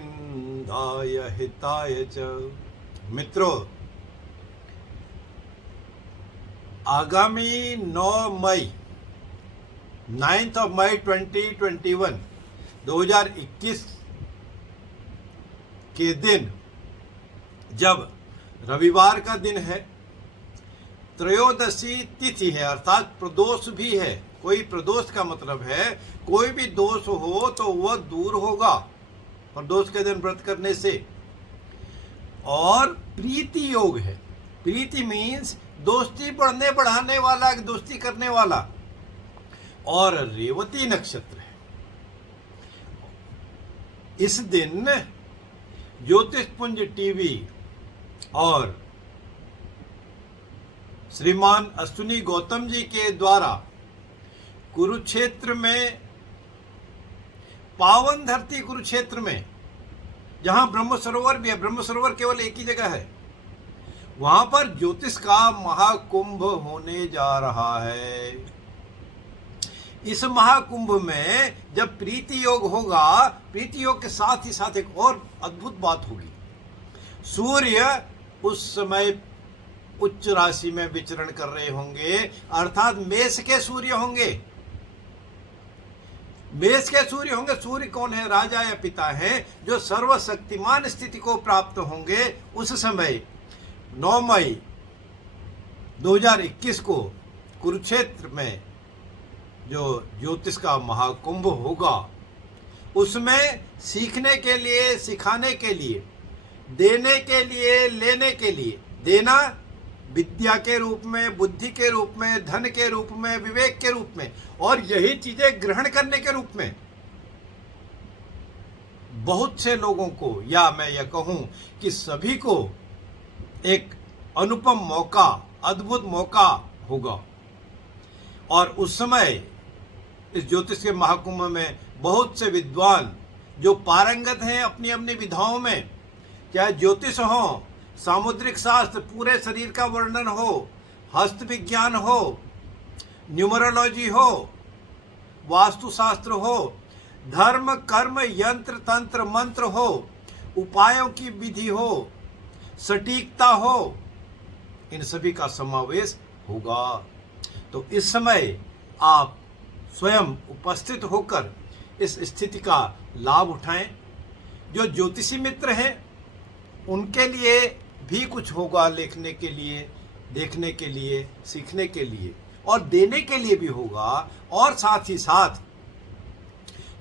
गोविंदाय हिताय च। मित्रों, आगामी 9 मई 9 मई 2021 के दिन, जब रविवार का दिन है, त्रयोदशी तिथि है, अर्थात प्रदोष भी है। कोई प्रदोष का मतलब है कोई भी दोष हो तो वह दूर होगा प्रदोष के दिन व्रत करने से। और प्रीति योग है। प्रीति मीन्स दोस्ती बढ़ने बढ़ाने वाला, दोस्ती करने वाला। और रेवती नक्षत्र है। इस दिन ज्योतिष पुंज टीवी और श्रीमान अश्विनी गौतम जी के द्वारा कुरुक्षेत्र में, पावन धरती कुरुक्षेत्र में, जहां ब्रह्म सरोवर भी है, ब्रह्म सरोवर केवल एक ही जगह है, वहां पर ज्योतिष का महाकुंभ होने जा रहा है। इस महाकुंभ में जब प्रीति योग होगा, प्रीति योग के साथ ही साथ एक और अद्भुत बात होगी। सूर्य उस समय उच्च राशि में विचरण कर रहे होंगे, अर्थात मेष के सूर्य होंगे। मेष के सूर्य होंगे। सूर्य कौन है? राजा या पिता है, जो सर्वशक्तिमान स्थिति को प्राप्त होंगे। उस समय 9 मई 2021 को कुरुक्षेत्र में जो ज्योतिष का महाकुंभ होगा, उसमें सीखने के लिए, सिखाने के लिए, देने के लिए, लेने के लिए, देना विद्या के रूप में, बुद्धि के रूप में, धन के रूप में, विवेक के रूप में, और यही चीजें ग्रहण करने के रूप में बहुत से लोगों को, या मैं यह कहूं कि सभी को एक अनुपम मौका, अद्भुत मौका होगा। और उस समय इस ज्योतिष के महाकुंभ में बहुत से विद्वान जो पारंगत हैं अपनी अपनी विधाओं में, चाहे ज्योतिष हो, सामुद्रिक शास्त्र, पूरे शरीर का वर्णन हो, हस्त विज्ञान हो, न्यूमरोलॉजी हो, वास्तुशास्त्र हो, धर्म कर्म यंत्र तंत्र मंत्र हो, उपायों की विधि हो, सटीकता हो, इन सभी का समावेश होगा। तो इस समय आप स्वयं उपस्थित होकर इस स्थिति का लाभ उठाएं। जो ज्योतिषी मित्र हैं उनके लिए भी कुछ होगा, लिखने के लिए, देखने के लिए, सीखने के लिए, और देने के लिए भी होगा। और साथ ही साथ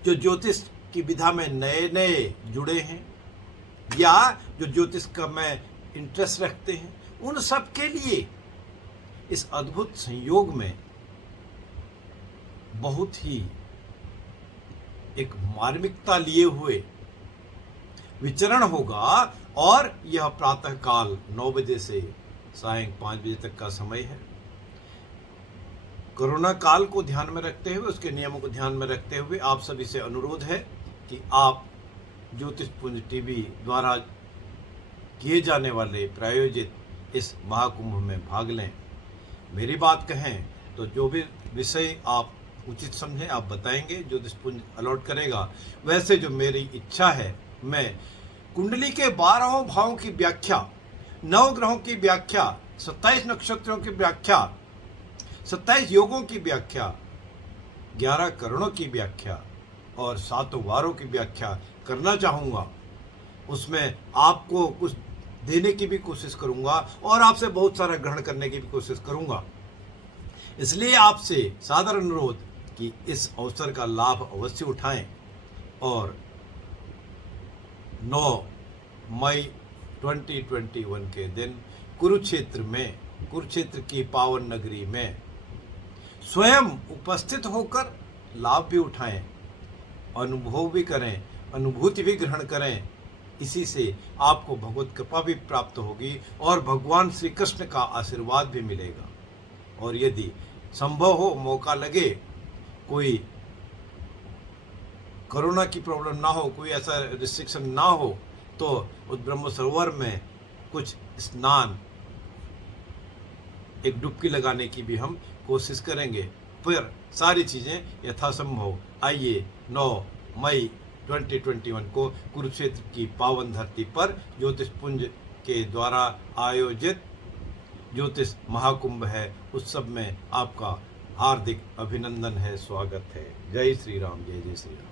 जो ज्योतिष की विधा में नए नए जुड़े हैं, या जो ज्योतिष का में इंटरेस्ट रखते हैं, उन सब के लिए इस अद्भुत संयोग में बहुत ही एक मार्मिकता लिए हुए विचरण होगा। और यह प्रातः काल 9 बजे से सायं 5 बजे तक का समय है। कोरोना काल को ध्यान में रखते हुए, उसके नियमों को ध्यान में रखते हुए आप सभी से अनुरोध है कि आप ज्योतिष पुंज टीवी द्वारा किए जाने वाले प्रायोजित इस महाकुंभ में भाग लें। मेरी बात कहें तो जो भी विषय आप उचित समझें आप बताएंगे, ज्योतिष पुंज अलॉट करेगा। वैसे जो मेरी इच्छा है, मैं कुंडली के 12 भावों की व्याख्या, 9 ग्रहों की व्याख्या, 27 नक्षत्रों की व्याख्या, 27 योगों की व्याख्या, 11 करणों की व्याख्या और 7 वारों की व्याख्या करना चाहूँगा। उसमें आपको कुछ देने की भी कोशिश करूँगा और आपसे बहुत सारा ग्रहण करने की भी कोशिश करूँगा। इसलिए आपसे सादर अनुरोध कि इस अवसर का लाभ अवश्य उठाएं और 9 मई 2021 के दिन कुरुक्षेत्र में, कुरुक्षेत्र की पावन नगरी में स्वयं उपस्थित होकर लाभ भी उठाएं, अनुभव भी करें, अनुभूति भी ग्रहण करें। इसी से आपको भगवत कृपा भी प्राप्त होगी और भगवान श्री कृष्ण का आशीर्वाद भी मिलेगा। और यदि संभव हो, मौका लगे, कोई कोरोना की प्रॉब्लम ना हो, कोई ऐसा रिस्ट्रिक्शन ना हो, तो उस ब्रह्म सरोवर में कुछ स्नान, एक डुबकी लगाने की भी हम कोशिश करेंगे। फिर सारी चीज़ें यथासंभव आइए 9 मई 2021 को कुरुक्षेत्र की पावन धरती पर ज्योतिष पुंज के द्वारा आयोजित ज्योतिष महाकुंभ है, उस सब में आपका हार्दिक अभिनंदन है, स्वागत है। जय श्री राम, जय जय श्री राम।